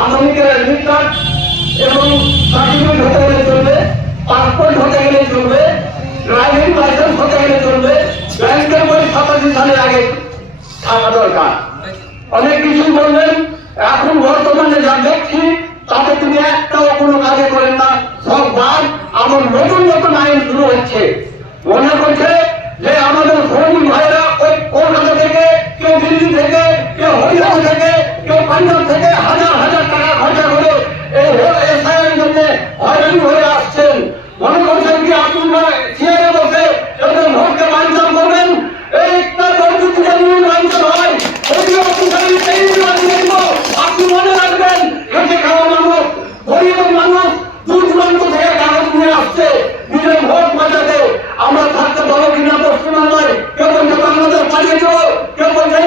মাধ্যমিকের admit card এবং certificate হতে গেলে চলবে, পাসপোর্ট হতে গেলে চলবে, ড্রাইভিং লাইসেন্স হতে গেলে চলবে, ব্যাংকের বই 87 সালের আগে থাকা দরকার। অনেক কিছুই বলবেন, এখন বর্তমানে যা দেখছি তাতে তিনি একটাও কোনো কাজে করেন না, সব বাদ। আমার নতুন নতুন আইন শুরু হচ্ছে, মনে করছে যে আমাদের শ্রমিক ভাইরা ওই কলকাতা থেকে, কেউ দিল্লি থেকে, কেউ হরিয়ানা থেকে, কেউ পাঞ্জাব থেকে হাজার হাজার টাকা খরচা করে এই এসআইয়ের জন্য হয়রানি হয়ে আসছেন। মনে করছেন কি আপনারা চেয়ারে বসে এদের ভোটকে বাঞ্চাল করবেন? এইটা পরিস্থিতি বাঞ্চাল হয়, আপনি মনে রাখবেন, খেটে খাওয়া মানুষ, গরিব মানুষ দূর দূরান্ত থেকে কাগজ নিয়ে আসছে নিজের ভোট বাঁচাতে। আমরা থাকতে পারবো কিনা পশ্চিমবাংলায়? কেউ বলছে বাংলাদেশ পালিয়ে দেব, কেউ বলছে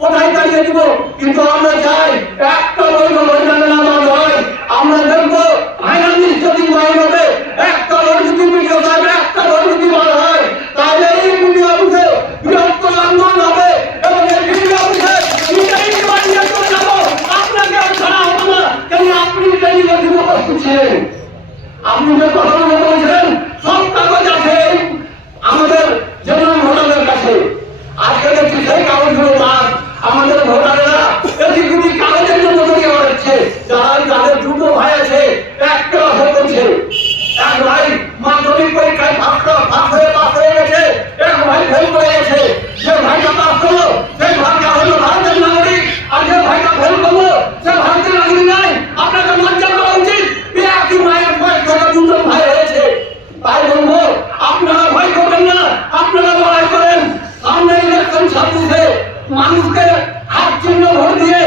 কোথায় তাড়িয়ে দিব, কিন্তু আমরা চাই একটা বৈধ বৈধানে নামাজ হয়। আমরা দেখবো ফাইনালিস্ট যদি বাইর হবে, একটা ভোট যদি মিডিয়া সাহেব একটা ভোট যদি বার হয়, তাহলে এই মিডিয়া অফিসে বৃহত্তর আন্দোলন হবে এবং এই মিডিয়া অফিসে আপনাকে আর ছাড়া হবে না। কেন আপনি টেলিভিশন উপস্থিত ছিলেন, আপনি যে কথাগুলো বলেছিলেন সব কাগজ আছে আমাদের জেনারেল ভোটারের কাছে। আজকে দেখছি সেই কাগজগুলো বাদ। আমাদের ভোটারেরা এদিকে কাগজের জন্য তৈরি করেছে, যারা যাদের দুটো ভাই আছে একটা আশা করছে। এক ভাই মাধ্যমিক পরীক্ষায় পাস হয়ে গেছে, এক ভাই ফেল করে গেছে। যে ভাইটা পাস করলো সেই ভাইটা হলো ভারতের নাগরিক, আর যে ভাইটা ফেল করলো সে ভারতের নাগরিক নাই। আপনাকে লজ্জা করা উচিত। একই মায়ের বয়স থেকে দুজন ভাই হয়েছে। তাই বলবো আপনারা ভয় করবেন না, আপনারা লড়াই করেন। সামনে ইলেকশন 26-এ মানুষকে হাত চিহ্ন ভোট দিয়ে